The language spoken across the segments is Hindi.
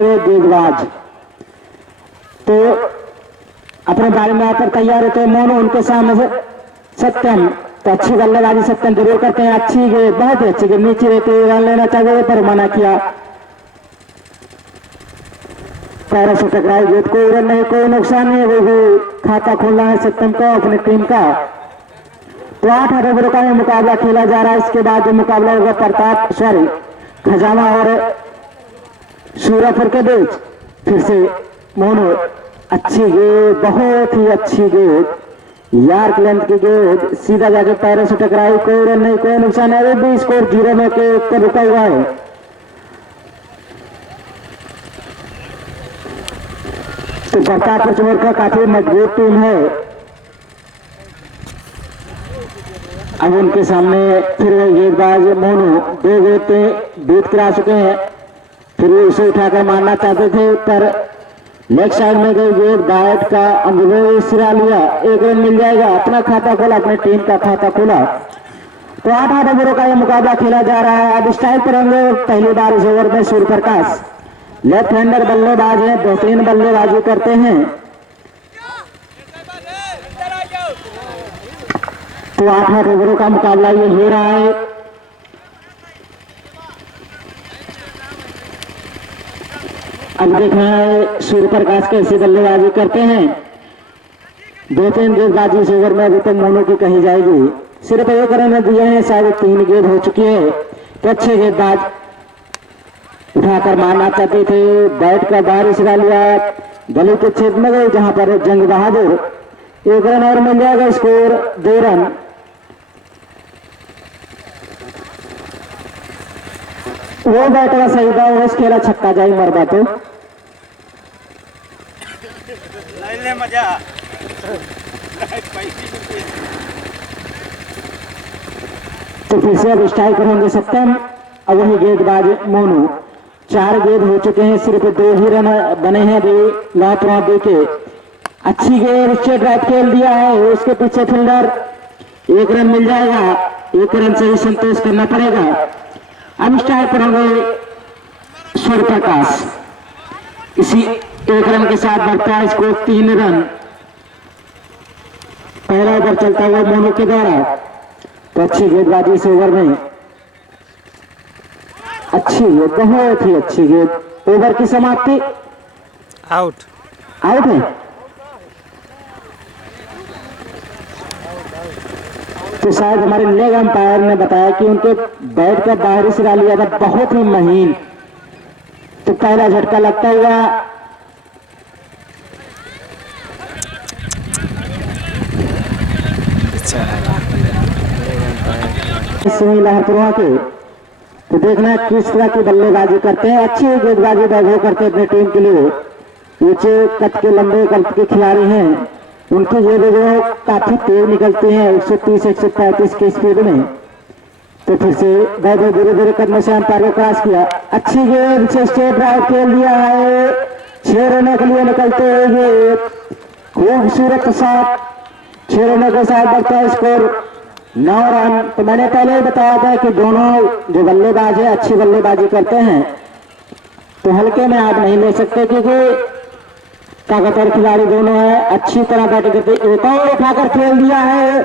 गेंदबाज तो अपने बारे में आकर तैयार होते हैं मोनू, उनके सामने से सत्यम। तो अच्छी बल्लेबाजी सत्यम जरूर करते हैं, अच्छी गेंद, बहुत ही अच्छी गेंद, नीचे रहते हुए रन लेना चाहिए पर मना किया। पैरों से टकराई गेंद, कोई रन नहीं, कोई नुकसान नहीं, वो भी खाता खोलना है सत्यम को अपनी टीम का। तो 8 ओवरों का मुकाबला खेला जा रहा है। इसके बाद जो मुकाबला होगा प्रताप सॉरी खजामा और सूरजपुर के बीच। फिर से मोनू, अच्छी गेंद, बहुत ही अच्छी गेंद, यार्क लेंथ की गेंद, सीधा जाके पैरों से टकराई, कोई रन नहीं, कोई नुकसान है, वो भी स्कोर 0 में के ऊपर रुका हुआ है। तो प्रताप चमोर का काफी मजबूत टीम है। अब उनके सामने फिर वही गेंदबाज मोनू, 2 गेंद बीत करा चुके हैं, फिर वो उसे उठाकर मारना चाहते थे पर लेग साइड में गई गेंद, बैट का अंदर सिरा लिया, 1 रन मिल जाएगा। अपना खाता खोला, अपने टीम का खाता खोला। तो 8 ओवरों का यह मुकाबला खेला जा रहा है। अब स्ट्राइक पर होंगे पहली बार इस ओवर में सूर्यप्रकाश, लेफ्ट हैंडर बल्लेबाज है, बेहतरीन बल्लेबाजी करते हैं। तो 8 ओवरों का मुकाबला ये हो रहा है। अब देखना है सूर्यप्रकाश कैसे बल्लेबाजी करते हैं। 2-3 गेंदबाजी इस ओवर में अभी तक मोनू की कही जाएगी। सिर्फ 1 रन दिए हैं, शायद 3 गेंद हो चुकी है। तो अच्छे गेंदबाज उठाकर मारना चाहते थे, बैट का बाहर सिरा लिया, गली के छेद में गए जहां पर जंग बहादुर, 1 रन और मिल जाएगा, स्कोर 2 रन। वो बैट का सही था, वो खेला छक्का जाई मरबा तो फिर से अब स्ट्राइक करेंगे सत्यम। अब वही गेंदबाज मोनू, 4 गेंद हो चुके हैं, सिर्फ 2 ही रन बने हैं अभी लापरवाह दे के। अच्छी गेंद, स्ट्रेट ड्राइव खेल दिया है, उसके पीछे फील्डर, 1 रन मिल जाएगा, 1 रन से ही संतोष करना पड़ेगा। अब स्ट्राइक पर होंगे सूर्यप्रकाश, इसी 1 रन के साथ बढ़ता है स्कोर 3 रन। पहला ओवर चलता हुआ मोनू के द्वारा। तो अच्छी गेंदबाजी इस ओवर में, अच्छी गेंद, बहुत ही अच्छी गेंद। ओवर की समाप्ति आउट है। तो शायद हमारे लेग अंपायर ने बताया कि उनके बैट का बाहरी सिरा लिया था, बहुत ही महीन। तो पहला झटका लगता हुआ लहरपुरा के। तो देखना किस तरह की बल्लेबाजी करते हैं, अच्छी गेंदबाजी वैभव करते हैं अपनी टीम के लिए। ऊंचे कद के लंबे कद के खिलाड़ी हैं, उनकी गेंदें जो काफी तेज निकलती हैं, 130-135 की स्पीड में। तो फिर से वैभव धीरे धीरे कदम से अंपायर को क्रॉस किया, अच्छी गेंद से स्ट्रेट ड्राइव खेल दिया है, 6 रनों के लिए निकलते हुए खूबसूरत शॉट, 6 रनों के साथ बढ़ता है स्कोर 9 रन। तो मैंने पहले ही बताया था कि दोनों जो बल्लेबाज है अच्छी बल्लेबाजी करते हैं, तो हल्के में आप नहीं ले सकते क्योंकि ताकतवर खिलाड़ी दोनों है, अच्छी तरह बैटिंग करते। एक और उठाकर खेल दिया है,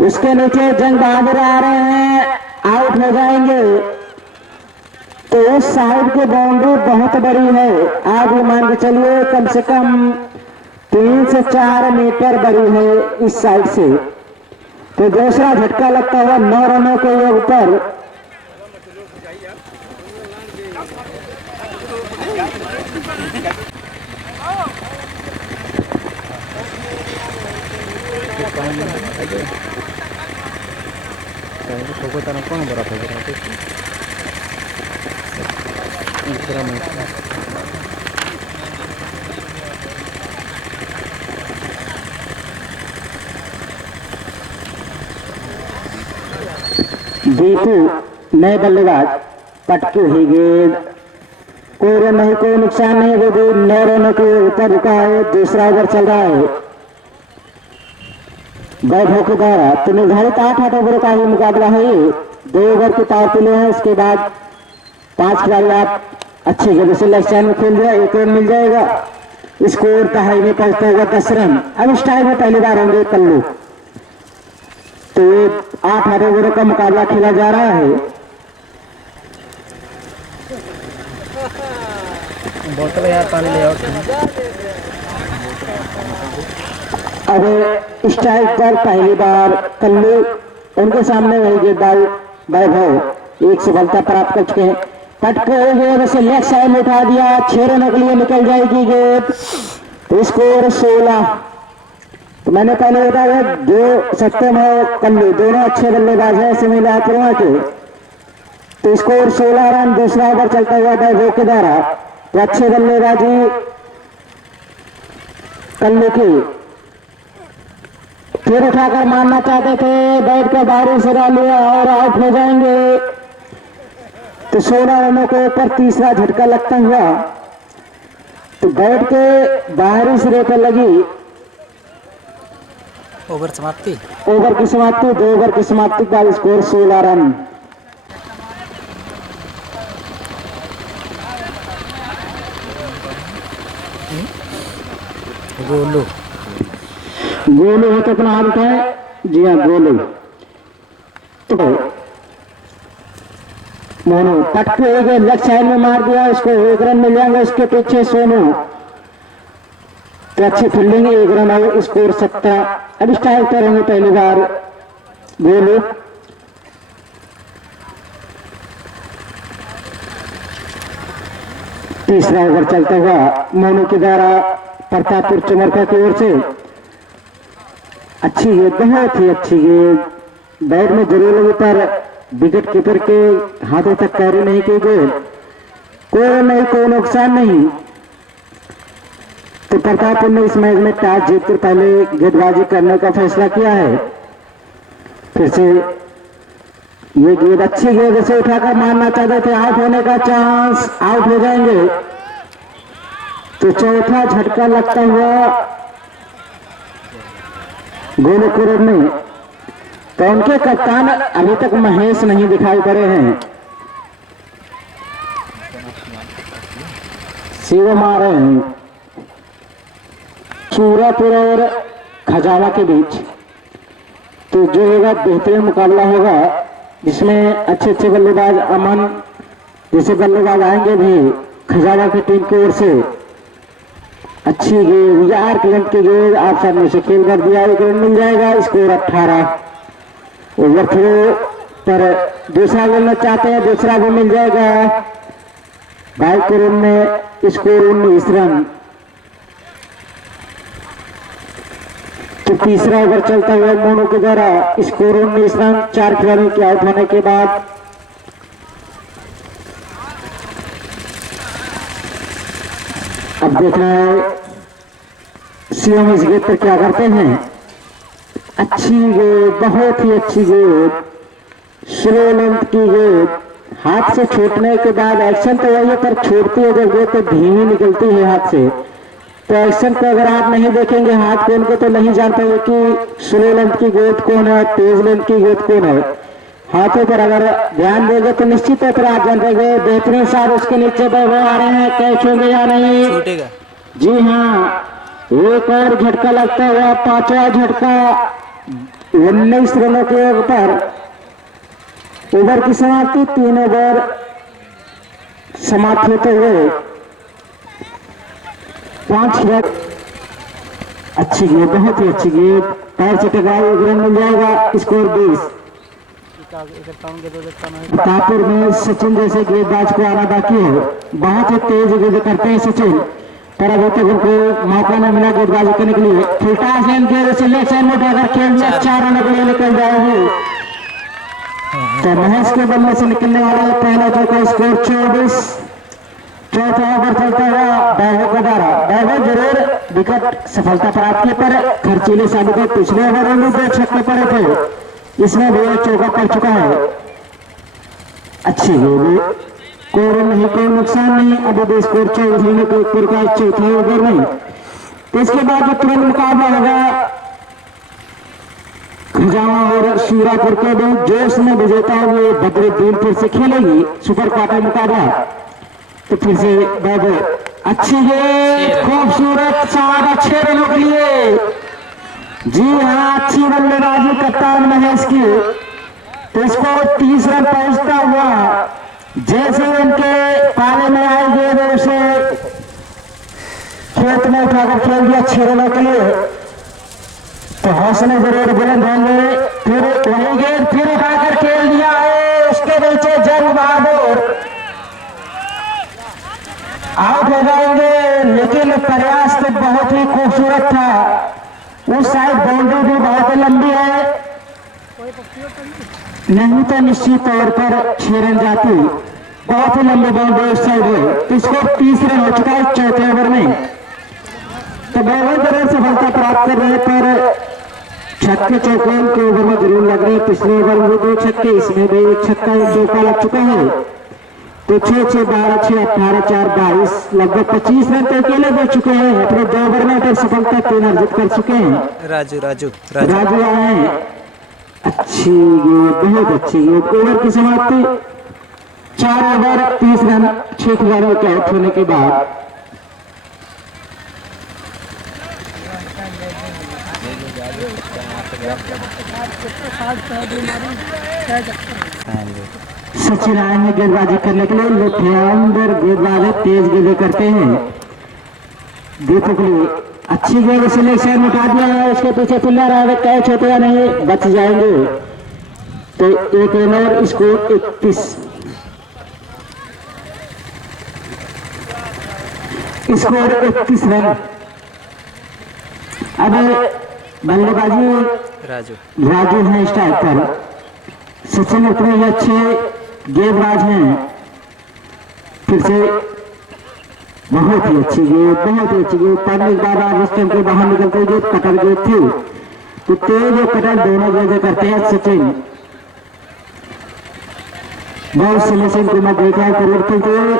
उसके नीचे जंग बहादुर आ रहे हैं, आउट हो जाएंगे। तो उस साइड की बाउंड्री बहुत बड़ी है, आप ये मान के चलिए कम से कम 3 से 4 मीटर बड़ी है इस साइड से। तो दूसरा झटका लगता हुआ 9 रनों के ऊपर। कौन बड़ा दीपू नए बल्लेबाज, पटकी हुई गेंद, कोई रन नहीं, कोई नुकसान नहीं, वो भी 9 रनों के ऊपर रुका है। दूसरा ओवर चल रहा है वैभव के द्वारा। तो निर्धारित 8 ओवर का ही मुकाबला है, 2 ओवर की पावर प्ले है, उसके बाद 5 खिलाड़ी आप अच्छी गेंद से लेफ्ट साइड में खेल दिया, 1 रन मिल जाएगा। स्कोर दहाई में पहुंचता होगा 10 रन। अब इस टाइम में पहली बार होंगे कल्लू, तो 8 ओवरों का मुकाबला खेला जा रहा है। बोतल यार पानी ले आओ। अब स्ट्राइक पर पहली बार कल्लू, उनके सामने वही गेंदबाज वैभव एक सफलता प्राप्त कर चुके हैं। पटके गेंद से लेफ्ट साइड में उठा दिया, 6 रनों के लिए निकल जाएगी गेंद। तो स्कोर 16। तो मैंने पहले बताया जो सत्यम है कल्लू दोनों अच्छे बल्लेबाज हैं सिमिलापुरा के। तो स्कोर 16 रन, दूसरा ओवर चलता हुआ वैभव के द्वारा। तो अच्छे बल्लेबाजी कल्लू की, फिर उठाकर मारना चाहते थे, बैट के बाहरी से लिया और आउट हो जाएंगे। तो 16 रनों के ऊपर तीसरा झटका लगता हुआ, तो बैट के बाहरी सिरे पर लगी ओवर समाप्ति। ओवर की समाप्ति, 2 ओवर की समाप्ति का स्कोर 16 रन। गोलू गोलू हो तो अपना हाथ उठाए। जी हाँ गोलू। तो मोनू पटके हुए लेफ्ट साइड में मार दिया, इसको 1 रन मिल जाएंगे। इसके पीछे सोनू, तो अच्छी फील्डिंग, 1 रन और स्कोर 17। अब स्टाइल करेंगे पहली बार गोलू। तीसरा ओवर चलता हुआ मोनू के द्वारा प्रतापपुर चमरका की ओर से। अच्छी गेंद, बहुत ही अच्छी गेंद, बैट में जरूर लगी पर विकेट कीपर के हाथों तक कैरी नहीं की गेंद। कोई नहीं, कोई नुकसान नहीं। तो प्रतापपुर ने इस मैच में टॉस जीतकर पहले गेंदबाजी करने का फैसला किया है। फिर से ये गेंद, अच्छी गेंद से उठाकर मारना चाहते थे, आउट होने का चांस, आउट हो जाएंगे। तो चौथा झटका लगता हुआ गोलू कुरर में। तो उनके कप्तान अभी तक महेश नहीं दिखाई पड़े हैं, शिवम आ रहे हैं सूरापुर और खजावा के बीच। तो जो होगा बेहतरीन मुकाबला होगा, जिसमें अच्छे अच्छे बल्लेबाज अमन जैसे बल्लेबाज आएंगे भी खजावा की टीम की ओर से। अच्छी गेंद, यार लेंथ की गेंद आप सामने से खेल कर दिया, 1 रन मिल जाएगा। स्कोर 18। ओवर थ्रो पर दूसरा लेना चाहते हैं, दूसरा भी मिल जाएगा। 22 रन में स्कोर 19 रन। तो तीसरा ओवर चलता हुआ मोनू के द्वारा, स्कोर 19 रन, 4 खिलाड़ियों के आउट होने के बाद। अब देखना है सीएम इस गेंद पर क्या करते हैं। अच्छी गेंद, बहुत ही अच्छी गेंद, स्लो लेंथ की गेंद, हाथ से छूटने के बाद एक्शन तो वही है पर छूटती है जब गेंद तो धीमी निकलती है हाथ से। तो एक्शन को अगर आप नहीं देखेंगे हाथ को उनको तो नहीं जान पाएंगे कि स्लो लेंथ की गेंद कौन है, तेज लेंथ की गेंद कौन है। हाथों पर अगर ध्यान देंगे तो निश्चित तौर पर आप जान पाएंगे। बेहतरीन साहब उसके नीचे बैठे आ रहे हैं, कैच होंगे या नहीं। छूटेगा। जी हाँ, एक और झटका लगता हुआ, 5वां झटका 19 रनों के ऊपर। ओवर की समाप्ति, 3 ओवर समाप्त होते हुए 5 रन। अच्छी गेंद, बहुत ही अच्छी गेंद, पैर से टकराई, 1 रन मिल जाएगा। स्कोर 20। प्रतापपुर में सचिन जैसे गेंदबाज को आना बाकी है, बहुत ही तेज गेंद करते हैं सचिन, पर अभी तक उनको मौका नहीं मिला गेंदबाजी करने के लिए। फुलटास गेंद से लेफ्ट साइड में उठाकर खेल में 4 रनों के लिए निकल जाएगी। तो महेश के बल्ले से निकलने वाला पहला चौका, स्कोर 24। चौथा ओवर चलता हुआ वैभव का द्वारा। वैभव जरूर विकेट सफलता प्राप्त की पर खर्चीले साबित है। पिछले ओवर में 2 छक्के पड़े थे, इसमें भी चौका पड़ चुका है। अच्छी गेंद, कोई नहीं, कोई नुकसान नहीं। अभी भी स्कोर 24 होने के ऊपर का चौथा ओवर में। तो इसके बाद जो तुरंत मुकाबला होगा खजावा और सूरापुर के बीच, जोश में विजेता हुए बद्रुद्दीन फिर से खेलेगी सुपर क्वार्टर मुकाबला। तो फिर से बाबू अच्छी गेंद, खूबसूरत 6 रनों के लिए। जी हाँ, अच्छी बल्लेबाजी कप्तान महेश की। तो इसको 30 रन पहुंचता हुआ जैसे इनके पाले में आई गेंद उसे खेत में उठाकर खेल दिया 6 रनों के लिए। तो हौसले जरूर बुलंद होंगे। फिर वही गेंद फिर उठाकर खेल दिया है, उसके नीचे जंग बहादुर आउट हो जाएंगे। लेकिन प्रयास तो बहुत ही खूबसूरत था। उस साइड बाउंड्री भी बहुत लंबी है, नहीं तो निश्चित तौर पर 6 रन जाती। बहुत ही लंबी बाउंड्री उस साइड है। तो इसको 30 रन हो चुका है 4थे ओवर में। तो बहुत जरूर सफलता प्राप्त कर रहे पर छक्के चौके के ओवर में जरूर लग रहे हैं। पिछले ओवर में 2 छक्के, इसमें भी 1 छक्का 1 चौका लग चुका है। तो 6-6, 12-6, 18, 4, 22 लगभग 25 रन तो अकेले दे चुके हैं। अपने 2 ओवर में तो सफलता 3 अर्जित कर चुके हैं। राजू आए हैं। अच्छी गेंद, बहुत अच्छी गेंद। ओवर की समाप्ति 4 ओवर 30 रन 6 खिलाड़ियों के आउट होने के बाद। सचिन आए हैं गेंदबाजी करने के लिए। लेफ्ट-हैंडर गेंदबाज तेज गेंदें करते हैं। दीपक लिए अच्छी गेंद सिलेक्शन उठा दिया है, उसके पीछे फिल्डर आगे कैच होते या नहीं, बच जाएंगे। तो 1 रन और स्कोर 31। Score 31 run. अब बल्लेबाजी राजू हैं स्ट्राइक पर। सचिन अपने अच्छे गेंदबाज हैं। फिर से बहुत ही अच्छी गेंद, बहुत ही अच्छी गेंद। पड़ने के बाद आप इस टाइम के बाहर निकलते गेंद कटर गेंद थी। तो तेज और कटर दोनों गेंदें करते हैं सचिन। बहुत समय से इनको मैं देखा है करियर खेलते हुए।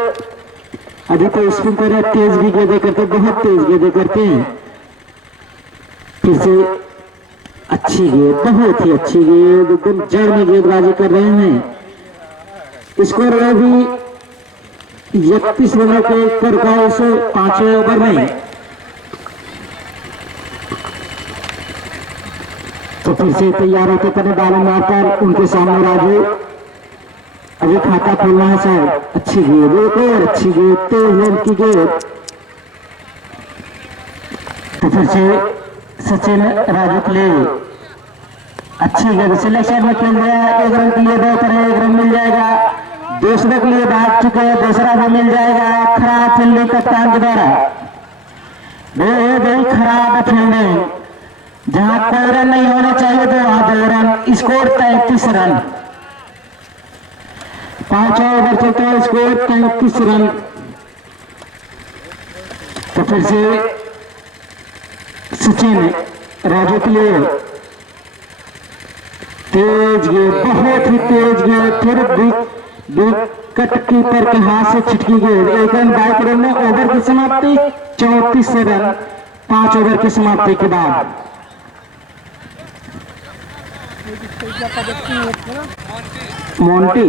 अभी तो स्पिन कर रहे, तेज भी गेंदें करते, बहुत तेज गेंदें करते हैं। फिर से अच्छी गेंद, बहुत ही अच्छी गेंद, एकदम जड़ में गेंदबाजी कर रहे हैं। स्कोर अभी 31 रनों के ऊपर का इस 5वें ओवर में। तो फिर से तैयार होते करने वाले मारकर उनके सामने राजू अभी खाता खोलना है सर। अच्छी गेंद, एक और अच्छी गेंद, तेज गेंद की गेंद। तो फिर से सचिन राजू के लिए अच्छी गेंद सिलेक्शन में खेल रहा है। 1 रन के लिए 2 पर 1 रन मिल जाएगा। दूसरे के लिए भाग चुके हैं, दूसरा भी मिल जाएगा। खराब फील्डिंग कप्तान के द्वारा, बहुत खराब फील्डिंग। जहां कोई रन नहीं होने चाहिए तो वहां 2 रन। Score 33 run. 5 ओवर चलते हैं, स्कोर 33 रन। तो फिर से सचिन राजू के लिए तेज गेंद, बहुत ही तेज गेंद। फिर विकेट कीपर के हाथ से छिटकी गेंद। 1 रन 22 रन में ओवर की समाप्ति 34 रन 5 ओवर की समाप्ति के बाद। मोंटी,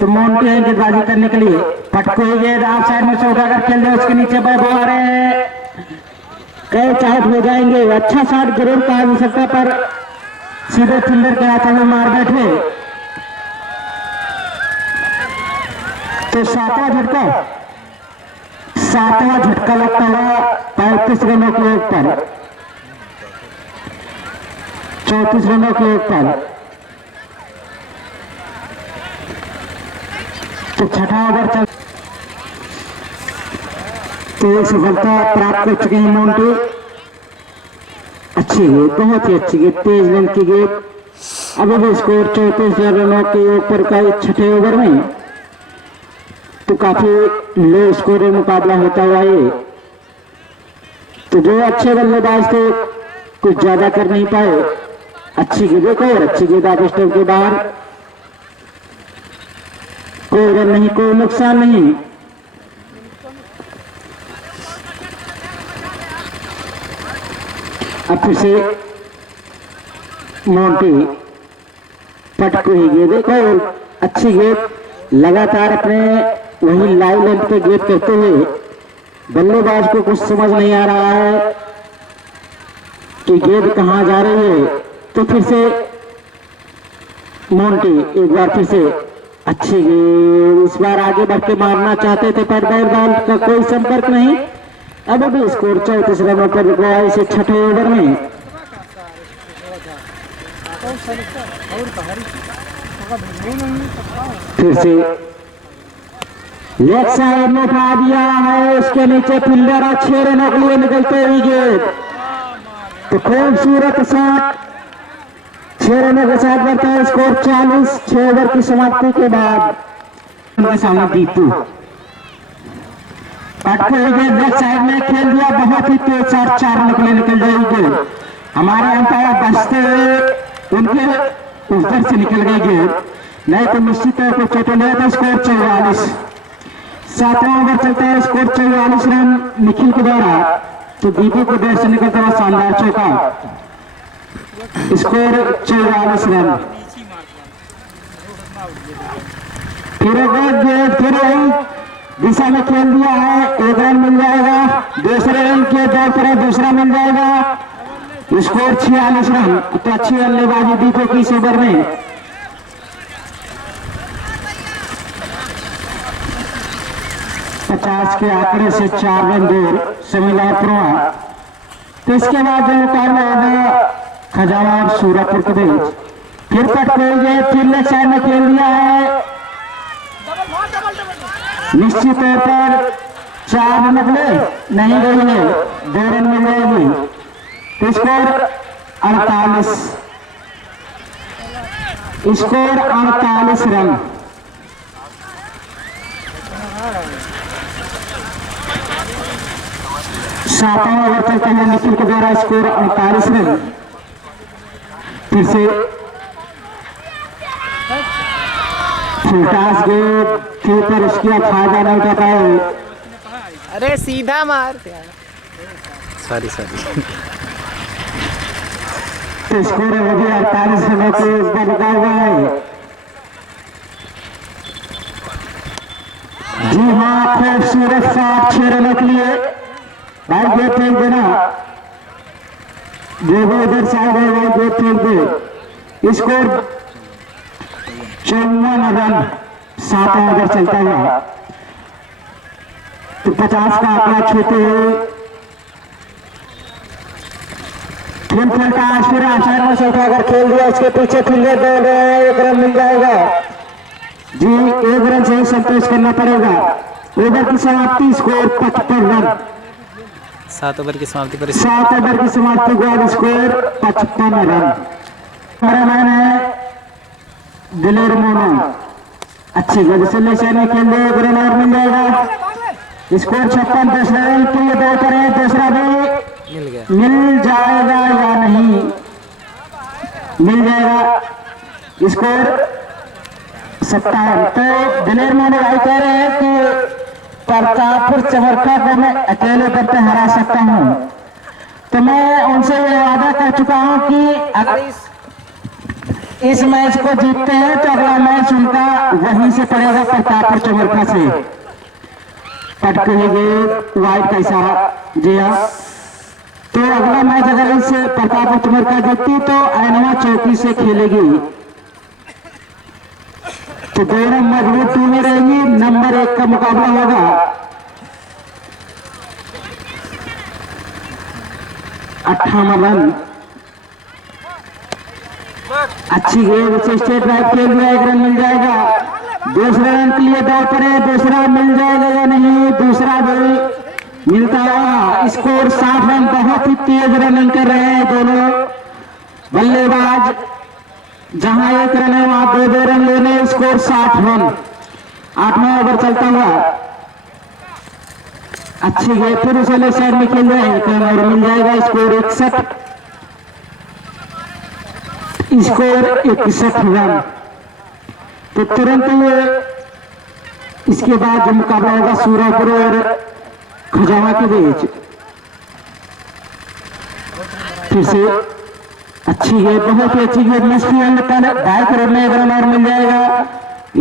तो मोंटी है गेंदबाजी करने के लिए। पटको ही गेंद आप साइड में से उठाकर खेल रहे, उसके नीचे बैठ आ रहे हैं, कैच आउट हो जाएंगे। अच्छा शॉट जरूर कहा जा सकता, पर सीधे फील्डर के हाथों में मार बैठे। तो 7वां झटका लगता है 35 रनों के ऊपर, 34 रनों के ऊपर। तो 6वां ओवर चल, तो सफलता प्राप्त कर चुके हैं मोंटी। अच्छी गेंद, बहुत ही अच्छी गेंद, तेज रन की गेंद। अब भी स्कोर 34 रनों के ऊपर का 6ठे ओवर में। तो काफी लो स्कोर मुकाबला होता हुआ ये। तो जो अच्छे बल्लेबाज थे कुछ ज्यादा कर नहीं पाए। अच्छी गेंद, देखो और अच्छी गेंद आप स्टंप के बाहर। कोई रन नहीं, कोई नुकसान नहीं। अब फिर से मोंटी पटको ही गेंद, देखो अच्छी गेंद, लगातार अपने वही लाइन लेंथ पे गेंद करते हुए बल्लेबाज को कुछ समझ नहीं आ रहा है कि गेंद कहां जा रही है। तो फिर से मोंटी एक बार फिर से अच्छी गेंद, इस बार आगे बढ़ के मारना चाहते थे पर बॉल का कोई संपर्क नहीं। अब अभी स्कोर 34 रनों पर रुका है इसे छठे ओवर में। फिर से लेग साइड में उठा दिया है, उसके नीचे फील्डर और 6 रनों के लिए निकलते हुए गेंद। तो खूबसूरत शॉट 6 रनों के साथ बढ़ता है स्कोर 40 6 ओवर की समाप्ति के बाद। सामने दीपू पटके हुए लेग साइड में खेल दिया, बहुत ही तेज और 4 रनों के लिए निकल जाएगी। हमारे अंपायर बचते हुए उनके ऊपर से निकल गई गेंद, नहीं तो निश्चित तौर पर चोट लिया था। स्कोर 44 7वां ओवर चलता है, स्कोर 44 रन निखिल के द्वारा। तो दीपू को बैट से निकलता हुआ शानदार चौका, स्कोर 44 रन। फिर दिशा में खेल दिया है, 1 रन मिल जाएगा, दूसरे रन के दौर पर दूसरा मिल जाएगा, स्कोर 46 रन। तो अच्छी बल्लेबाजी दीपू की इस ओवर में। पचास के आंकड़े से 4 रन दूर सेमीलाल प्रवा। तो इसके बाद जो मुकाबला होगा खजाना और सूरजपुर के बीच। फिर पटके गए, फिर लेग साइड में खेल दिया है, निश्चित तौर पर 4 रन निकले नहीं गई है, 2 रन मिल जाएगी। Score 48 run. सातवां ओवर चलते हैं निखिल के द्वारा, स्कोर 48 रन। फिर से फुलटास गेंद के ऊपर उसका फायदा नहीं उठा पाए। अरे सीधा मार, सॉरी तो स्कोर अभी 48 रनों के इसका रुका हुआ है। जी हाँ, खूबसूरत शॉट 6 रनों के लिए। भाई गेट फेंक देना, जो भी उधर से आ गए भाई गेट फेंक दे। स्कोर 54 रन 7वां ओवर चलता हुआ। तो 50 का आंकड़ा छूते हुए फिर आसानी से उठाकर खेल दिया, उसके पीछे फील्डर दौड़ रहे हैं, 1 रन मिल जाएगा जी। 1 रन से ही संतोष करना पड़ेगा। ओवर की समाप्ति, स्कोर 55 रन। 7 ओवर की समाप्ति पर 7 ओवर की समाप्ति के बाद स्कोर 55 रन। हमारा मैन है दिलेर मोनो, अच्छी गति से ले में खेल दे, 1 रन और मिल जाएगा। स्कोर 56। दूसरा रन के लिए दौड़ करें, दूसरा भी मिल जाएगा या नहीं, मिल जाएगा। स्कोर 57। तो दिलेर मोनो भाई कह रहे हैं कि प्रतापपुर चमरका को मैं अकेले करके हरा सकता हूं। तो मैं उनसे ये वादा कर चुका हूं कि अगर इस मैच को जीतते हैं तो अगला मैच उनका वहीं से पड़ेगा, प्रतापपुर चमरका से। पटके गए वाइड का इशारा दिया। तो अगला मैच अगर इस प्रतापपुर चमरका जीतती तो ऐनवा चौकी से खेलेगी। तो दोनों मजबूत टीमें रहेंगी, नंबर 1 का मुकाबला होगा। 58 रन, अच्छी गेंद से स्ट्रेट ड्राइव खेल दिया, 1 रन मिल जाएगा। दूसरे रन के लिए दौड़ पड़े, दूसरा मिल जाएगा या नहीं, दूसरा भी मिलता है। Score 60 run. बहुत ही तेज रनिंग कर रहे हैं दोनों बल्लेबाज, जहां 1 रन है वहां 2-2 रन लेने। Score 60 run. 8वां ओवर चलता हुआ, अच्छी गेंद फिर उसे लेफ्ट साइड में खेल रहे हैं, 1 रन और मिल जाएगा। Score 61 run. तो तुरंत इसके बाद जो मुकाबला होगा सूरजपुर और खजाना के बीच। फिर से अच्छी गेंद, बहुत ही अच्छी गेंद, मिस फील्ड पर 2.5 करोड़ में 1 रन और मिल जाएगा।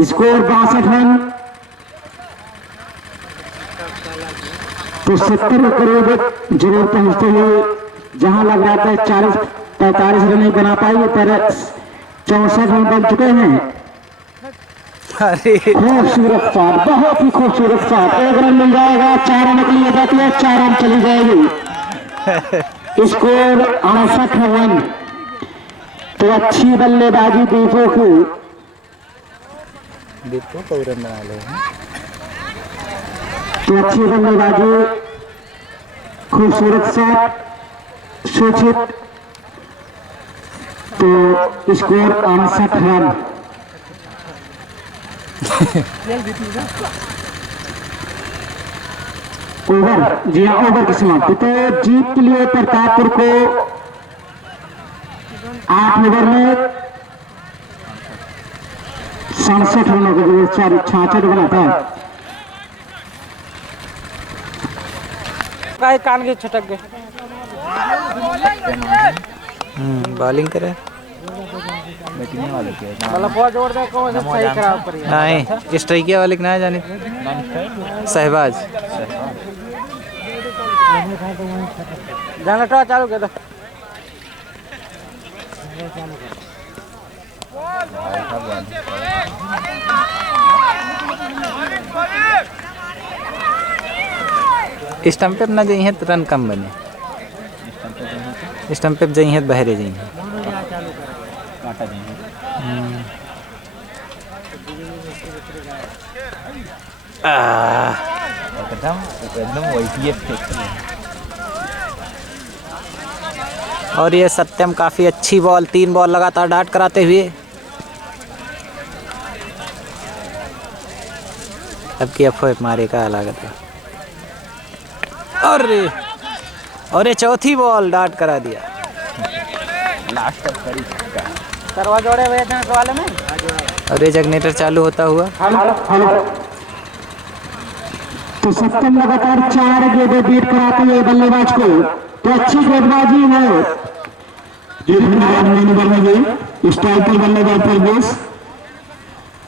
Score 62 run. तो 70 के करीब जरूर पहुंचते हुए जहां लग रहा था 40-45 रन नहीं बना पाएंगे, पर 64 रन बन चुके हैं। अरे खूबसूरत शॉट, बहुत ही खूबसूरत शॉट। 1 रन मिल जाएगा, 4 रन के लिए जाती है, 4 रन चली जाएगी। Score 68 run. तो अच्छी बल्लेबाजी दीपो की। दीपो को रन बना ले। तो अच्छी बल्लेबाजी, खूबसूरत शॉट, सूचित। तो स्कोर 68 रन। ओवर, जी हाँ, ओवर की समाप्ति। तो जीत के लिए प्रतापपुर को 8 ओवर में 67 रनों के लिए 66 बना था। कान के छटक गए। बॉलिंग करे जोड़ दे को सही खराब पर नहीं, स्ट्राइकिया वाले के ना जाने सहबाज जाना तो चालू कर दो। स्टंप पे ना जाइए तो रन कम बने। स्टंप पे जाइए बहरे जाइए। और ये सत्यम काफी अच्छी बॉल, 3 बॉल लगातार डाट कराते हुए। अब की अफवाह मारे का लागत है। और चौथी बॉल डाट करा दिया। करवा जोड़े हुए थे वाले में। और ये जगनेटर चालू होता हुआ। तो सत्यम लगातार 4 गेंदें बीट कराती है बल्लेबाज को। तो अच्छी गेंदबाजी है। स्ट्राइकर बल्लेबाज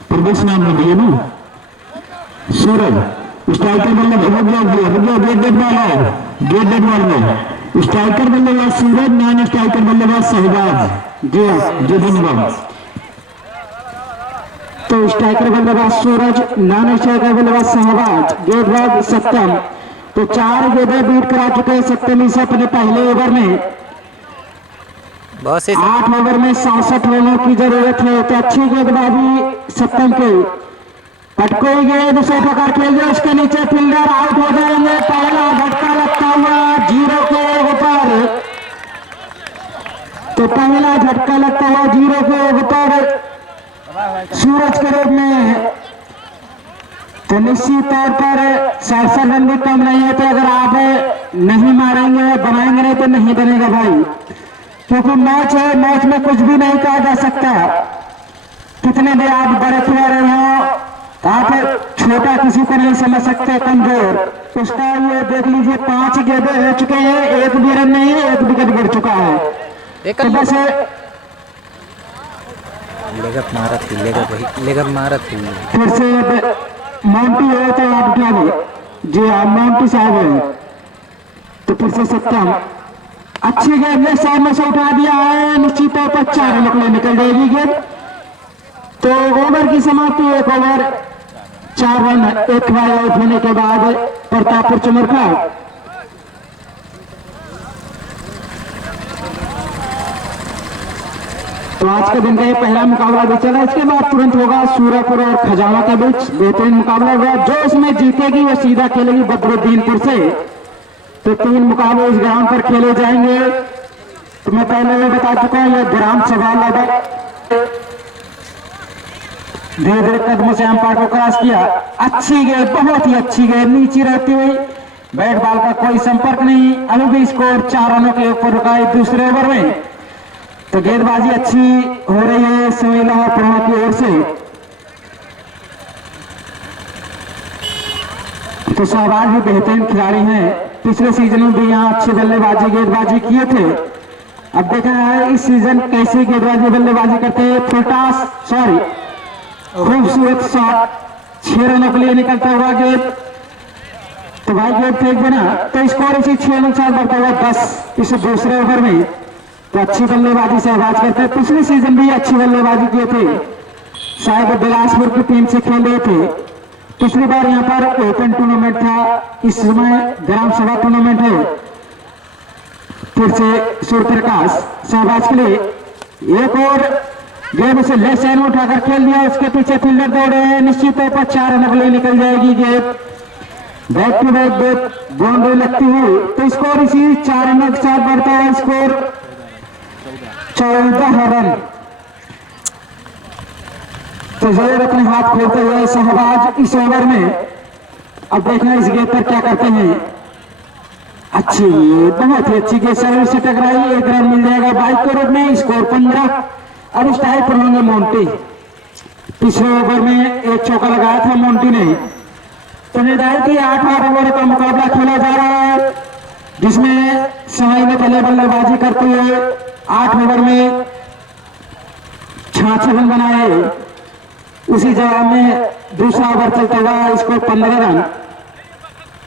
प्रवेश नाम में दिए ना सूरज। स्ट्राइकर बल्लेबाज गेट बॉल में स्ट्राइकर बल्लेबाज सूरज, नॉन स्ट्राइकर बल्लेबाज सहबाज। जी धन्यवाद। तो स्ट्राइकर बल्लेबाज सूरज, नॉन स्ट्राइकर बल्लेबाज सहबाज, गेंदबाज सत्यम। तो 4 गेंदें बीट करा चुके हैं सत्यम से अपने पहले ओवर में। 8 ओवर में 67 रनों की जरूरत है। तो अच्छी गेंदबाजी सत्यम की। पटकोई गेंद से पकड़ के उसके नीचे फील्डर आउट हो जाएंगे। पहला झटका लगता हुआ 0 के ऊपर। तो पहला झटका लगता हुआ 0 के ऊपर सूरज के रूप में। तो निश्चित तौर पर 67 रन भी कम नहीं है। तो अगर आप नहीं मारेंगे, बनाएंगे नहीं तो नहीं बनेगा भाई, क्योंकि मैच है। मैच में कुछ भी नहीं कहा जा सकता। कितने भी आप बड़े खिलाड़ी हो, आप छोटा किसी को नहीं समझ सकते, कमजोर। उसका ये देख लीजिए 5 गेंदें हो चुके हैं, 1 भी रन नहीं है, 1 विकेट गिर चुका है। तो बस लेगअप मारा थी। फिर से मोंटी है तो आप क्या बोले? जी हाँ, मोंटी साहब है। तो फिर से सत्यम अच्छी गेंद ने सामने से उठा दिया है। निश्चित तौर पर 4 रन के लिए निकल जाएगी गेंद। तो ओवर की समाप्ति, 1 ओवर 4 रन, 1 बार आउट होने के बाद प्रतापपुर चमरका। तो आज के दिन का ये पहला मुकाबला भी चला। इसके बाद तुरंत होगा सूरजपुर और खजाना के बीच बेहतरीन मुकाबला होगा। जो इसमें जीतेगी वो सीधा खेलेगी बदरुद्दीनपुर से। तो 3 मुकाबले इस ग्राउंड पर खेले जाएंगे। तो मैं पहले भी बता चुका हूँ, ये ग्राम सभा लगभग धीरे धीरे कदमों से अंपायर को क्रॉस किया। अच्छी गेंद, बहुत ही अच्छी गेंद, नीचे रहती हुई, बैट बॉल का कोई संपर्क नहीं। अभी भी स्कोर 4 रनों के ऊपर रुका है दूसरे ओवर में। तो गेंदबाजी अच्छी हो रही है सोहेला प्रमा की ओर से। तो सहबाज भी बेहतरीन खिलाड़ी हैं। पिछले सीजन में भी यहाँ अच्छी बल्लेबाजी गेंदबाजी किए थे। अब देखा है इस सीजन कैसी गेंदबाजी बल्लेबाजी करते हैं। खूबसूरत शॉट, 6 रनों के लिए निकलता हुआ गेंद। तो भाई गेंद फेंक देना तो स्कोर इसी 6 रन से बढ़ता हुआ 10 इस दूसरे ओवर में। तो अच्छी बल्लेबाजी से आगाज करते हैं। पिछले सीजन भी अच्छी बल्लेबाजी किए थे, शायद बिलासपुर की टीम से खेल रहे थे। पिछली बार यहाँ पर ओपन टूर्नामेंट था, इस समय ग्राम सभा टूर्नामेंट है। फिर से सूर्य प्रकाश सहवाज के लिए एक और गेंद से लेफ्ट साइड में उठाकर खेल दिया, उसके पीछे फील्डर दौड़े हैं, निश्चित तौर पर 4 रन अगले निकल जाएगी गेंद। बैक टू बैक बाउंड्री लगती हुई तो स्कोर इसी 4 रन के साथ बढ़ता है, स्कोर 14 रन। तो जरूर अपने हाथ खोलते हुए सहवाज इस ओवर में। अब देखना इस गेंद पर क्या करते हैं। अच्छी गेंद, बहुत ही अच्छी गेंद, सर्विस से टकराई, 1 रन मिल जाएगा 22 के रूप में, स्कोर 15। अब इस टाइप पर होंगे मोंटी। पिछले ओवर में एक चौका लगाया था मोंटी ने। तो निर्धारित ही 8 ओवर का मुकाबला खेला जा रहा है, जिसमें समय में पहले बल्लेबाजी करते हुए 8 ओवर में 66 रन बनाए। उसी जवाब में दूसरा ओवर चलता हुआ स्कोर 15 रन।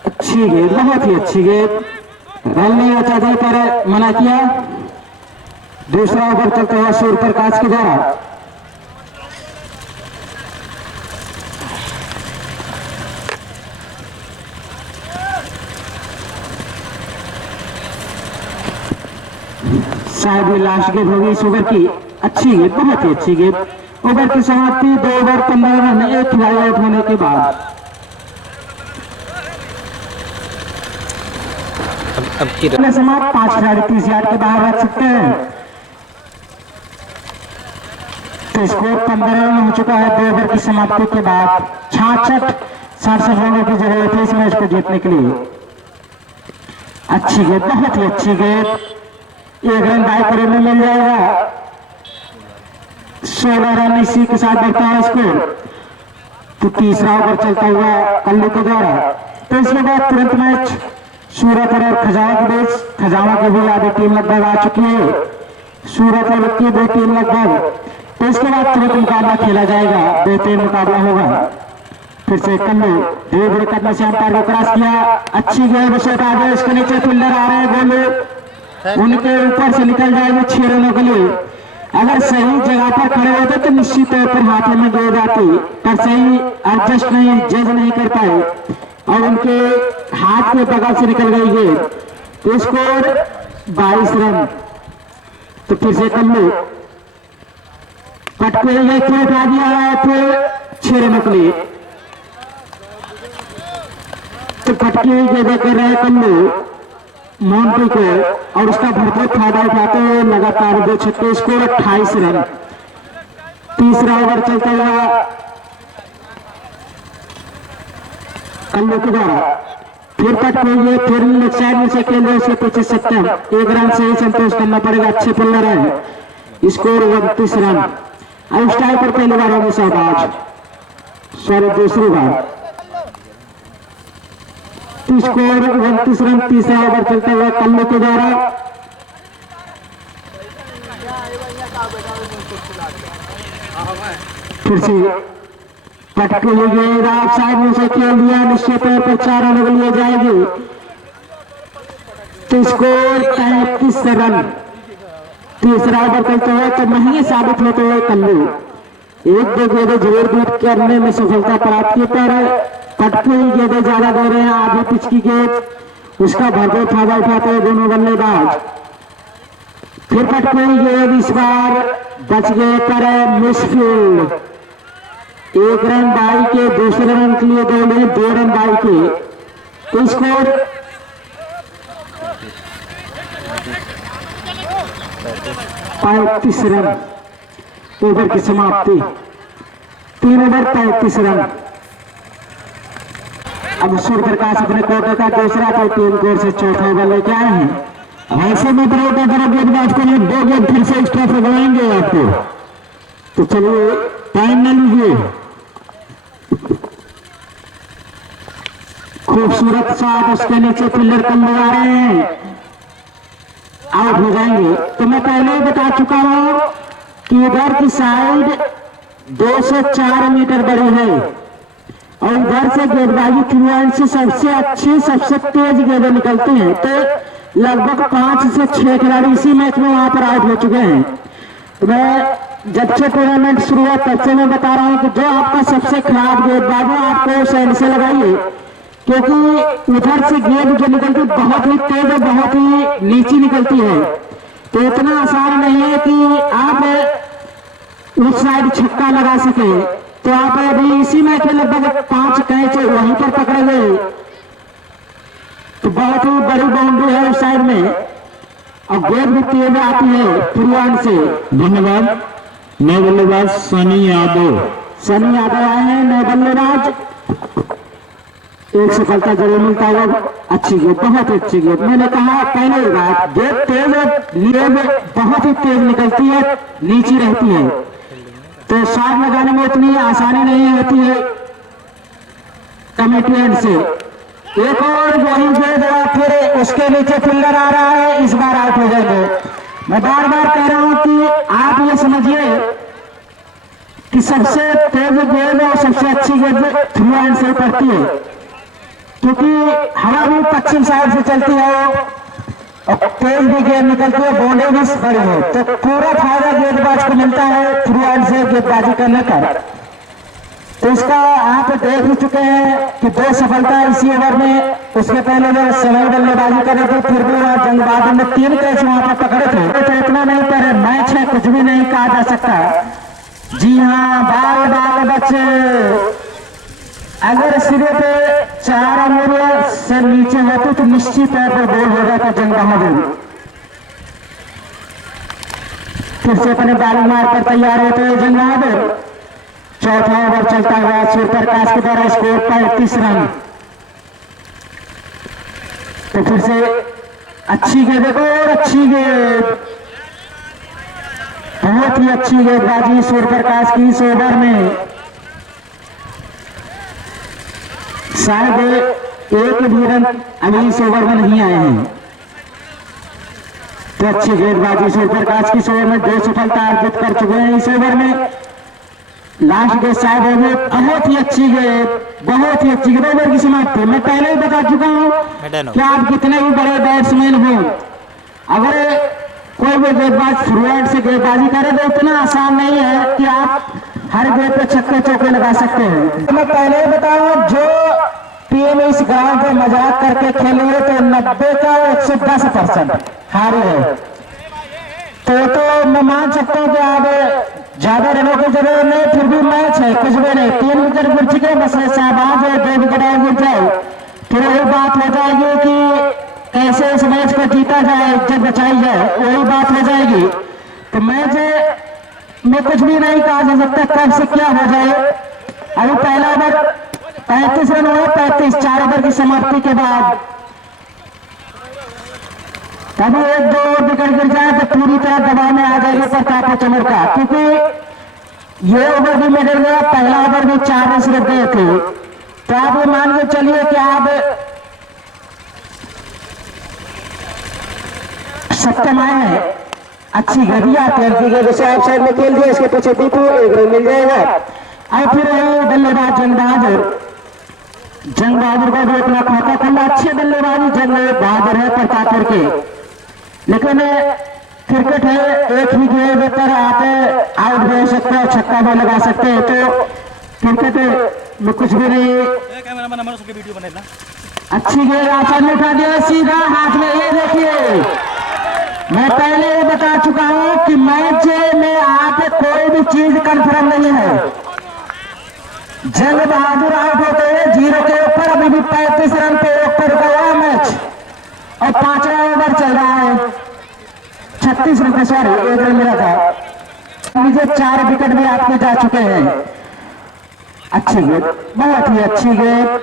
अच्छी गेंद, बहुत ही अच्छी गेंद, रन नहीं बचा दे पर मना किया। दूसरा ओवर चलता हुआ सूर्य प्रकाश के द्वारा। शायद ये लास्ट गेंद होगी इस ओवर की। अच्छी गेंद, बहुत ही अच्छी गेंद। ओवर की समाप्ति 2 ओवर 15 रन, 1 खिलाड़ी आउट होने के बाद। अब की समाप्त 5 खिलाड़ी 30 यार्ड के बाहर रख सकते हैं। तो स्कोर 15 रन हो चुका है 2 ओवर की समाप्ति के बाद। 66 रनों की जरूरत है इस मैच को जीतने के लिए। अच्छी गेंद, बहुत ही अच्छी गेंद, 1 रन 22 के रूप में मिल जाएगा। 16 रन इसी के साथ बढ़ता है स्कोर। तो तीसरा ओवर चलता हुआ कल्लू के द्वारा। तो इसके बाद तुरंत मैच सूरत और खजावा के बीच। खजावा की भी आधी टीम लगभग आ चुकी है, सूरत और की 2 टीम लगभग। तो इसके बाद तुरंत मुकाबला खेला जाएगा, बेहतरीन मुकाबला होगा। फिर से कल्लू धीरे धीरे करने से अंपायर को क्रॉस किया। अच्छी गेंद शॉट आ गया, इसके नीचे फील्डर आ रहे हैं, गोलू उनके ऊपर से निकल जाएगी 6 रनों के लिए। अगर सही जगह पर खड़े होते तो निश्चित तौर पर हाथों में गेंद आती, पर सही एडजस्ट नहीं, जज नहीं कर पाए और उनके हाथ के बगल से निकल गई गेंद। तो स्कोर 22 रन। तो फिर से कल्लू पटके हुए फिर उठा दिया है, फिर 6 रनों के लिए। तो पटकी हुई गेंद कर रहे हैं कल्लू मोंटी को और उसका भरपूर फायदा उठाते हुए लगातार 2 छक्के, स्कोर 28 रन। तीसरा ओवर चलता हुआ कल्लू के द्वारा। फिर पट हुई, फिर लेफ्ट साइड में से खेल रहे, उसके पीछे सत्यम, 1 रन से ही संतोष करना पड़ेगा, अच्छे पुल्लर है, स्कोर 29 रन। अब स्टाइल पर पहली बार होगी सहबाज, सॉरी दूसरी बार। Score 29 run. तीसरा ओवर चलता हुआ कल्लू के द्वारा। फिर से पटकी हुई गेंद साइड में से खेल दिया, निश्चित तौर पर 4 रन के लिए जाएगी। तो स्कोर 33 रन। तीसरा ओवर चलता हुआ तो महंगे साबित होते हुए कल्लू 1-2 गेंदें जरूर बीट करने में सफलता प्राप्त की, पर पटकी हुई गेंदें ज्यादा दे रहे हैं। आधी पिच की गेंद, उसका भरपूर फायदा उठाते हुए दोनों बल्लेबाज। फिर पटकी हुई गेंद, इस बार बच गए पर मिसफील्ड। 1 रन 22 के, दूसरे रन के लिए दौड़े 2 रन 22 के। तो स्कोर 35 रन। ओवर की समाप्ति 3 ओवर 35 रन। अब सूर्य प्रकाश अपने कोटे का दूसरा तो टीम कोर से चौथा ओवर लेके आए हैं। ऐसे में अगर गेंदबाज को 2 गेंद फिर से एक्स्ट्रा से गवाएंगे आपको, तो चलिए टाइम न लीजिए। खूबसूरत शॉट, उसके नीचे फील्डर कम लगा रहे हैं, आउट हो जाएंगे। तो मैं पहले ही बता चुका हूं कि इधर की साइड 204 मीटर बड़ी है, और इधर से गेंदबाजी थ्रू से सबसे अच्छी सबसे तेज गेंदें निकलती हैं। तो लगभग 5 से 6 खिलाड़ी इसी मैच में वहां पर आउट हो चुके हैं। तो मैं जब से टूर्नामेंट शुरू हुआ तब से मैं बता रहा हूं कि जो आपका सबसे खराब गेंदबाज है आपको सैन से लगाइए, क्योंकि उधर से गेंद जो निकलती बहुत ही तेज और बहुत ही नीची निकलती है। तो इतना आसान नहीं है कि आप उस साइड छक्का लगा सके। तो आप अभी इसी मैच में लगभग 5 कैच वहीं पर पकड़े गए, तो बहुत ही बड़ी बाउंड्री है उस साइड में और गेंद भी तेज आती है पूर्वांड से। धन्यवाद। नए बल्लेबाज सनी यादव। सनी यादव आए हैं नए बल्लेबाज। एक सफलता जरूर मिलता है। अच्छी गेंद, बहुत अच्छी गेंद। मैंने कहा पहले ही बात, गेंद तेज लिए बहुत ही तेज निकलती है, नीची रहती है, तो शॉट लगाने में इतनी आसानी नहीं होती है कमिटी एंड से। एक और वही गेंद फिर उसके नीचे फील्डर आ रहा है, इस बार आउट हो जाएंगे। मैं बार बार कह रहा हूं कि आप ये समझिए कि सबसे तेज गेंद और सबसे अच्छी गेंद थ्रू एंड से पड़ती है, क्योंकि हवा भी पश्चिम साइड से चलती है और तेज भी गेंद निकलती है, बाउंड्री भी बड़ी है, तो पूरा फायदा गेंदबाज को मिलता है थ्रू एंड से गेंदबाजी करने पर। तो इसका आप देख ही चुके हैं कि 2 सफलता इसी ओवर में। उसके पहले जो समय बल्लेबाजी कर रहे थे फिर भी वहां जंग बहादुर ने 3 कैच वहां पर पकड़े थे। तो इतना नहीं पर मैच है, कुछ भी नहीं कहा जा सकता। जी हाँ, बाल बाल बच्चे अगर सिरे पे 4 अंगुलियों से नीचे होते तो निश्चित तौर पर गोल हो जाता जंग बहादुर। फिर से अपने बालिंग मार पर तैयार होते हैं जंग बहादुर। चौथा ओवर चलता हुआ सूर्यप्रकाश के द्वारा स्कोर 35 रन। तो फिर से अच्छी गेंद, देखो और अच्छी गेंद, बहुत ही अच्छी गेंदबाजी सूर्यप्रकाश की इस ओवर में। शायद एक भी रन अभी इस ओवर में नहीं आए हैं। तो अच्छी गेंदबाजी सूर्यप्रकाश की इस ओवर में 2 सफलता अर्जित कर चुके हैं इस ओवर में। लास्ट गेंद शायद होगी, बहुत ही अच्छी गेंद, बहुत ही अच्छी गेंद। ओवर की समाप्ति मैं पहले ही बता चुका हूं कि आप कितने भी बड़े बैट्समैन हो, अगर कोई भी गेंदबाज फ्रंट से गेंदबाजी करे तो इतना आसान नहीं है कि आप हर गेंद पे छक्के चौके लगा सकते हैं। मैं पहले ही बताऊं, जो टीम इस ग्राउंड पे मजाक करके खेलेंगे तो 90 का 110% हारे है। तो मैं मान सकता हूं कि आप ज्यादा रनों की जरूरत नहीं, फिर भी मैच है, कुछ भी नहीं। 3 विकेट गिर चुके, बस शाहबाज है 2 विकेट और गिर जाए फिर वही बात हो जाएगी कि कैसे इस मैच को जीता जाए, इज्जत बचाई जाए, वही बात हो जाएगी। तो मैच में कुछ भी नहीं कहा जा सकता कब से क्या हो जाए। अभी पहला ओवर 35 रन हुए, 35 4 ओवर की समाप्ति के बाद। कभी 1-2 विकेट गिर जाए तो पूरी तरह दबाव में आ जाएगी प्रताप चमर का, क्योंकि ये ओवर भी मिल गया, पहला ओवर भी 4 रन सिर्फ गए थे। तो आप ये मान के चलिए कि आप सप्तम आए हैं। अच्छी गदिया खेलती है, जैसे आप साइड में खेल दिया, इसके पीछे दीपू 1 रन मिल जाएगा। और फिर बल्लेबाज जंग बहादुर का भी अपना खाता खुला। अच्छे बल्लेबाजी जंग बहादुर है प्रतापपुर के, लेकिन क्रिकेट है, एक ही गेंद पर आप आउट हो सकते हो, छक्का भी लगा सकते हो। तो क्रिकेट में कुछ भी नहीं। अच्छी गेंद आसान उठा दिया, सीधा हाथ में। ये देखिए, मैं पहले ये बता चुका हूं कि मैच में आप कोई भी चीज कन्फर्म नहीं है। जंग बहादुर आउट होते हैं 0 के ऊपर। अभी भी 35 रन पे ऊपर गया मैच और 5वां ओवर चल रहा है। 36 रन पे, सॉरी 1 रन मिला था। मुझे 4 विकेट भी आपके जा चुके हैं। अच्छी गेंद, बहुत ही अच्छी गेंद।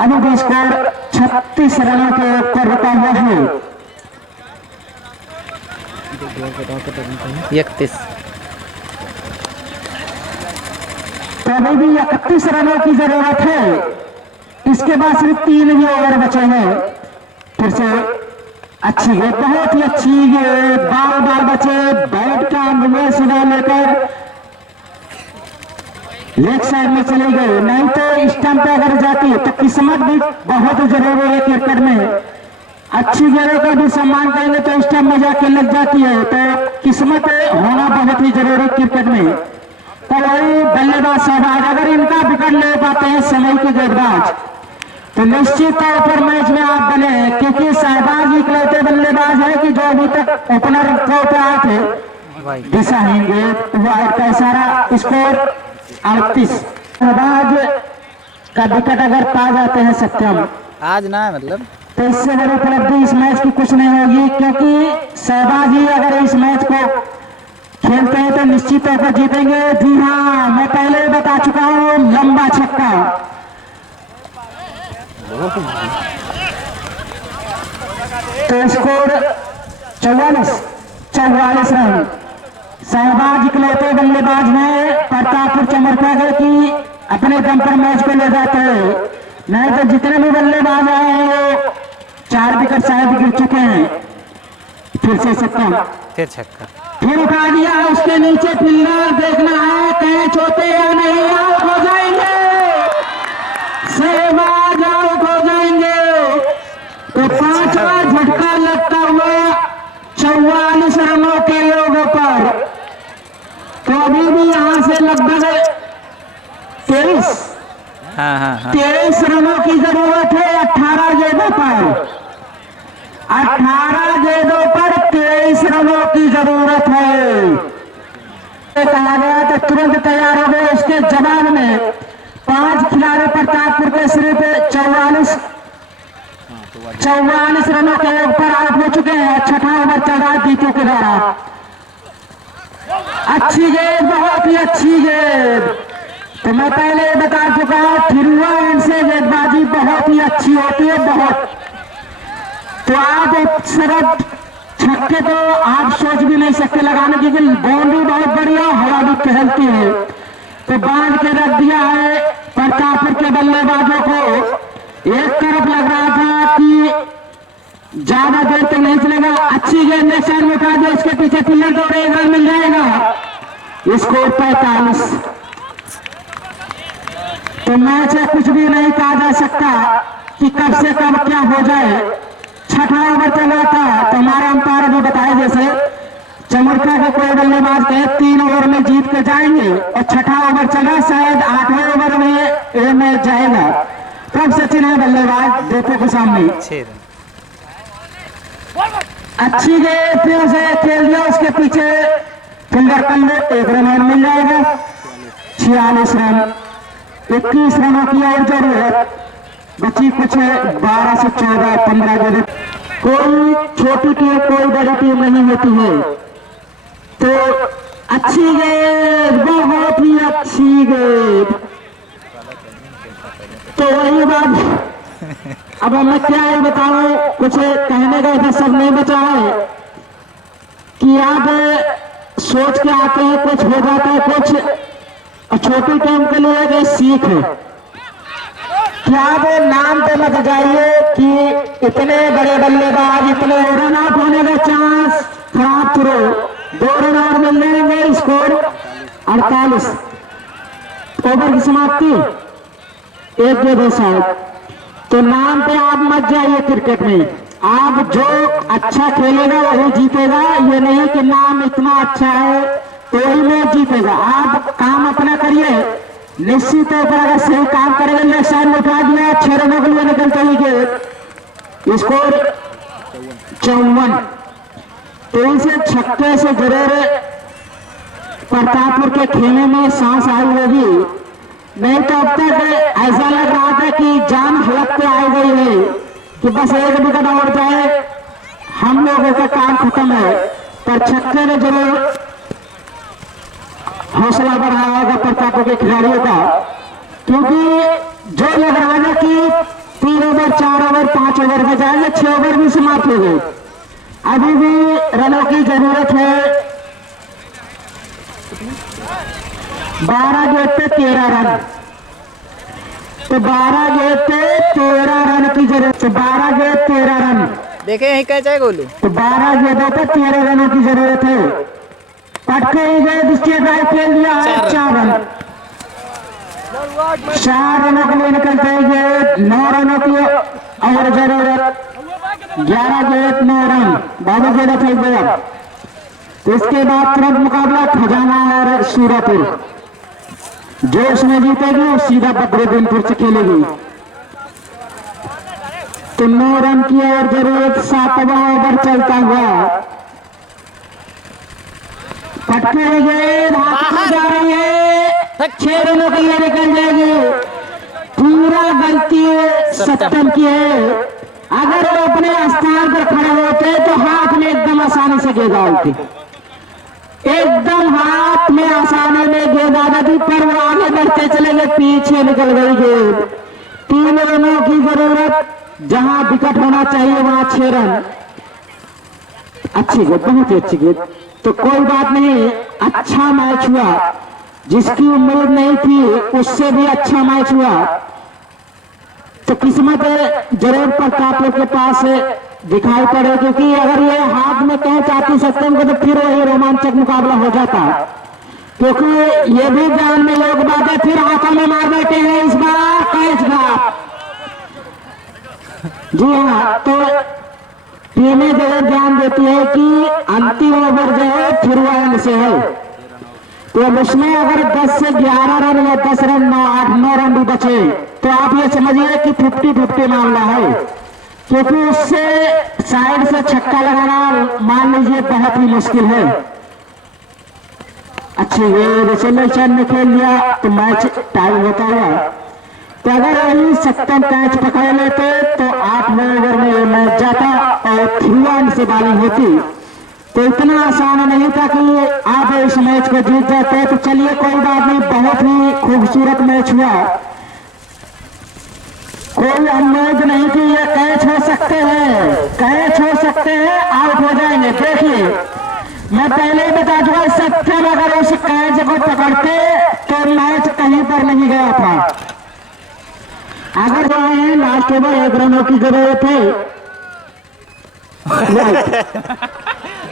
अभी भी स्कोर 36 रनों के ऊपर रुका हुआ है। 31 तो अभी भी 31 रनों की जरूरत है। इसके बाद सिर्फ 3 ही ओवर बचे हैं। फिर से अच्छी गेंद, बहुत ही अच्छी गेंद, बाल बचे। बैट का अंदर सुना लेकर लेग साइड में चले गए, नहीं तो स्टंप पे अगर जाती तो किस्मत भी बहुत जरूरी है क्रिकेट में। अच्छी गेंदों का भी सम्मान करेंगे तो स्टंप में जाके लग जाती है, तो किस्मत होना बहुत ही जरूरी क्रिकेट में। तो वही बल्लेबाज शहबाज अगर इनका विकेट ले पाते हैं समय के गेंदबाज, तो निश्चित तौर पर मैच में आप बने, क्योंकि शहबाज इकलौते बल्लेबाज है कि जो अभी तक ओपनर पे आए थे दिशाहीन वाइड का इशारा। स्कोर 38। शहबाज का विकेट अगर पा जाते हैं सत्यम, आज ना है मतलब तो इससे बड़ी उपलब्धि इस मैच की कुछ नहीं होगी, क्योंकि शहबाज ही अगर इस मैच को खेलते हैं तो निश्चित तौर पर जीतेंगे। जी हाँ, मैं पहले ही बता चुका हूँ, लंबा छक्का। तो स्कोर 44 रन। शहबाज इकलौते बल्लेबाज हैं प्रतापपुर चमरपागढ़ की अपने दम पर मैच को ले जाते हैं, नहीं तो जितने भी बल्लेबाज आए हैं वो 4 विकेट शायद गिर चुके हैं। फिर से सत्यम, फिर छक्का, फिर उठा दिया, उसके नीचे फील्डर देखना है कैच होते या नहीं, आउट हो जाएंगे शहबाज, आउट हो जाएंगे। तो 5वां झटका लगता हुआ 44 रनों के लोगों पर। तो अभी भी यहां से लगभग 23 रनों की जरूरत है 18 गेंदों पर। 18 गेंदों पर 23 रनों की जरूरत है। कहा गया तो तुरंत तैयार हो गए। उसके जवाब में 5 खिलाड़ी प्रतापपुर के सिर्फ 44 रनों के ऊपर आउट हो चुके हैं। 6वां ओवर चल रहा है जीतू के द्वारा। अच्छी गेंद, बहुत ही अच्छी गेंद। तो मैं पहले बता चुका हूं, थिरुआ इनसे गेंदबाजी बहुत ही अच्छी होती है, बहुत। तो आप एक सरब छक्के तो आप सोच भी नहीं सकते लगाने की, बाउंड्री बहुत बढ़िया, हवा भी टहलती है। तो बांध के रख दिया है प्रतापपुर के बल्लेबाजों को। एक तरफ लग रहा था कि ज्यादा देर तक नहीं चलेगा, अच्छी गेंद ने साइड में उठा दिया, उसके पीछे फील्डर दौड़ेगा, मिल जाएगा। स्कोर 45। तो मैच में कुछ भी नहीं कहा जा सकता कि कब से कब क्या हो जाए। 6वां ओवर चला था, तो हमारे अंपायर अभी बताए जैसे चमरका के कोई बल्लेबाज कहे 3 ओवर में जीत के जाएंगे, और 6वां ओवर चला, शायद 8वें ओवर में ये मैच जाएगा। तब सचिन है बल्लेबाज देखो के सामने, 6 रन। अच्छी गेंद फिर उसे खेल दिया, उसके पीछे फिल्डर कंधे 1 रन और मिल जाएगा। 46 रन। 21 रनों की और जरूरत बची, कुछ 12 से 14 15 गेंद। कोई छोटी टीम कोई बड़ी टीम नहीं होती है। तो अच्छी गेंद, बहुत ही अच्छी गेंद। तो वही बात, अब मैं क्या ही बताऊं, कुछ कहने का इधर सब नहीं बचा है कि आप सोच के आते हैं, कुछ हो जाता है, कुछ छोटी टीम के लिए ये सीख है कि आप नाम पे मत जाइए कि इतने बड़े बल्लेबाज, इतने रन आउट होने का चांस खराब करो। 2 रन और मिल जाएंगे। स्कोर 48। ओवर की समाप्ति 1 गेंद साइड। तो नाम पे आप मत जाइए क्रिकेट में, आप जो अच्छा खेलेगा वही जीतेगा। ये नहीं कि नाम इतना अच्छा है तो वही मैच जीतेगा। आप काम अपना करिए, निश्चित तौर पर अगर सही काम करेंगे, लेफ्ट साइड में उठा दिया, 6 रनों के लिए निकल जाएंगे। स्कोर 54। तो इसे छक्के से जरूर प्रतापपुर के खेमे में सांस आई होगी, नहीं तो अब तक ऐसा लग रहा था कि जान हलक पे आई गई है कि बस 1 विकेट और जाए, हम लोगों का काम खत्म है। पर छक्के ने जरूर हौसला बढ़ाया होगा प्रतापपुर के खिलाड़ियों का, क्योंकि जो लग रहा है कि 3 ओवर 4 ओवर 5 ओवर में जाएंगे, 6 ओवर भी समाप्त हो गए। अभी भी रनों की जरूरत है। 12 गेंद पे 13 रन। तो 12 गेंद पे 13 रन की जरूरत। तो 12 गेंद 13 रन। देखे यही कैच है गोलू। तो 12 गेंदों पर 13 रनों की जरूरत है। पटके ही गए, दूसरे ड्राइव खेल दिया है 4 रन। 4 रनों के लिए निकलते हैं, 9 रनों की और जरूरत, 11 गेंद 9 रन, बाबू गेंद फेंक गया। तो इसके बाद तुरंत मुकाबला खजाना और सूरपुर, जो उसमें जीतेगी वो सीधा बद्रुद्दीनपुर से खेलेगी। तो 9 रन की और जरूरत, 7वां ओवर चलता हुआ, पटके हो गए, जा रही है, 6 रनों के लिए निकल जाएगी। पूरा गलती सत्यम की है, अगर वो अपने स्थान पर खड़े होते तो हाथ में एकदम आसानी से गेंद आती, एकदम हाथ में आसानी में गेंद आ जाती, पर वो आगे बढ़ते चले गए, पीछे निकल गई गेंद। 3 रनों की जरूरत, जहां विकेट होना चाहिए वहां 6 रन। अच्छी गेंद, बहुत ही अच्छी गेंद। तो कोई बात नहीं, अच्छा मैच हुआ, जिसकी उम्मीद नहीं थी उससे भी अच्छा मैच हुआ। तो किस्मत जरूर प्रतापपुर के पास दिखाई पड़े, क्योंकि अगर ये हाथ में कहीं चाहती सत्यम को तो फिर वही रोमांचक मुकाबला हो जाता, क्योंकि ये भी ध्यान में योग बात है, फिर हाथों में मार बैठे हैं इस बार कैच का। जी हाँ, तो टीमें जरूर ध्यान देती है कि अंतिम ओवर जो है फिर एंड से है, तो उसमें अगर 10 से 11 रन या 10 रन 9 रन भी बचे तो आप ये समझिए कि 50-50 मामला है, क्योंकि उससे साइड से छक्का लगाना मान लीजिए बहुत ही मुश्किल है। अच्छी ये सलेक्शन ने खेल लिया तो मैच टाई होता है। तो अगर वही सत्यम कैच पकड़ लेते तो 8वें ओवर में ये मैच जाता और 3 से बॉलिंग होती, तो इतना आसान नहीं था कि आप इस मैच को जीत जाते। तो चलिए कोई बात नहीं, बहुत ही खूबसूरत मैच हुआ, कोई उम्मीद नहीं कि ये कैच हो सकते हैं, कैच हो सकते हैं, आउट हो जाएंगे। देखिए मैं पहले ही बता चुका, सत्यम अगर उस कैच को पकड़ते तो मैच कहीं पर नहीं गया था। अगर जो है लास्ट ओवर 1 रनों की जरूरत है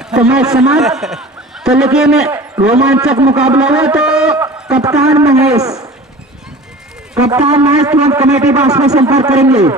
तो मैं समझ, तो लेकिन रोमांचक मुकाबला हुआ। तो कप्तान महेश तुरंत कमेटी बॉक्स में संपर्क करेंगे।